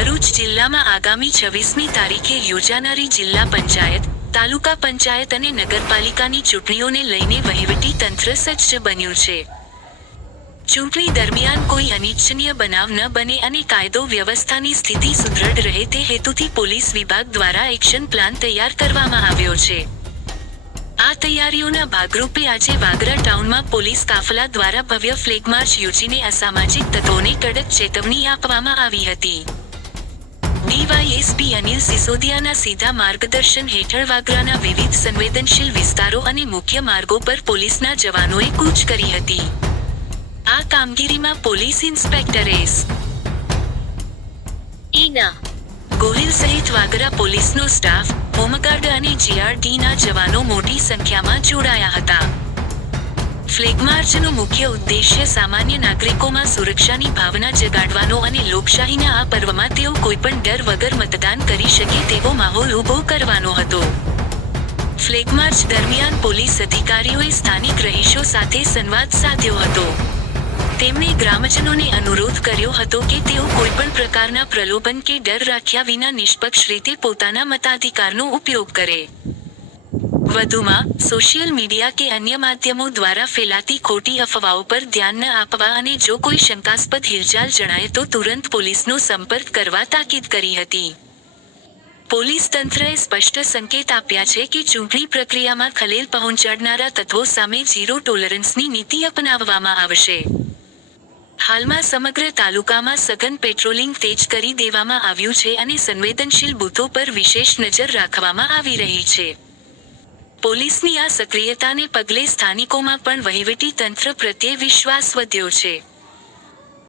ભરૂચ જિલ્લામાં આગામી 26મી તારીખે યોજાનારી જિલ્લા પંચાયત, તાલુકા પંચાયત અને નગરપાલિકાની ચૂંટણીઓને લઈને વહીવટી તંત્ર સજ્જ બન્યું છે. ચૂંટણી દરમિયાન કોઈ અનિચ્છનીય બનાવ ન બને અને કાયદો વ્યવસ્થાની સ્થિતિ સુદૃઢ રહે તે હેતુથી પોલીસ વિભાગ દ્વારા એક્શન પ્લાન તૈયાર કરવામાં આવ્યો છે. આ તૈયારીઓના ભાગરૂપે આજે વાગરા ટાઉનમાં પોલીસ કાફલા દ્વારા ભવ્ય ફ્લેગ માર્ચ યોજીને અસામાજિક તત્વોને કડક ચેતવણી આપવામાં આવી હતી. ડીવાયએસપી અનિલ સિસોદિયાના સીધા માર્ગદર્શન હેઠળ વાગરાના વિવિધ સંવેદનશીલ વિસ્તારો અને મુખ્ય માર્ગો પર પોલીસના જવાનોએ કૂચ કરી હતી. આ કામગીરીમાં પોલીસ ઇન્સ્પેક્ટર એસ. ઈના ગોહિલ સહિત વાગરા પોલીસનો સ્ટાફ, હોમગાર્ડ અને જીઆરડીના જવાનો મોટી સંખ્યામાં જોડાયા હતા. ફ્લેગ માર્ચનો મુખ્ય ઉદ્દેશ્ય સામાન્ય નાગરિકોમાં સુરક્ષાની ભાવના જગાડવાનો અને લોકશાહીના આ પર્વમાં તેઓ કોઈપણ ડર વગર મતદાન કરી શકે તેવો માહોલ ઊભો કરવાનો હતો. ફ્લેગ માર્ચ દરમિયાન પોલીસ અધિકારીઓએ સ્થાનિક રહીશો સાથે સંવાદ સાધ્યો હતો. તેમણે ગ્રામજનોને અનુરોધ કર્યો હતો કે તેઓ કોઈપણ પ્રકારના પ્રલોભન કે ડર રાખ્યા વિના નિષ્પક્ષ રીતે પોતાના મતાધિકારનો ઉપયોગ કરે. વધુમાં, સોશિયલ મીડિયા કે અન્ય માધ્યમો દ્વારા ફેલાતી ખોટી અફવાઓ પર ધ્યાન ન આપવા અને જો કોઈ શંકાસ્પદ હિલચાલ જણાય તો તુરંત પોલીસનો સંપર્ક કરવા તાકીદ કરી હતી. પોલીસ તંત્રએ સ્પષ્ટ સંકેત આપ્યા છે કે ચૂંટણી પ્રક્રિયામાં ખલેલ પહોંચાડનારા તત્વો સામે ઝીરો ટોલરન્સની નીતિ અપનાવવામાં આવશે. હાલમાં સમગ્ર તાલુકામાં સઘન પેટ્રોલિંગ તેજ કરી દેવામાં આવ્યું છે અને સંવેદનશીલ બૂથો પર વિશેષ નજર રાખવામાં આવી રહી છે. પોલીસની આ સક્રિયતાને પગલે સ્થાનિકોમાં પણ વહીવટી તંત્ર પ્રત્યે વિશ્વાસ વધ્યો છે.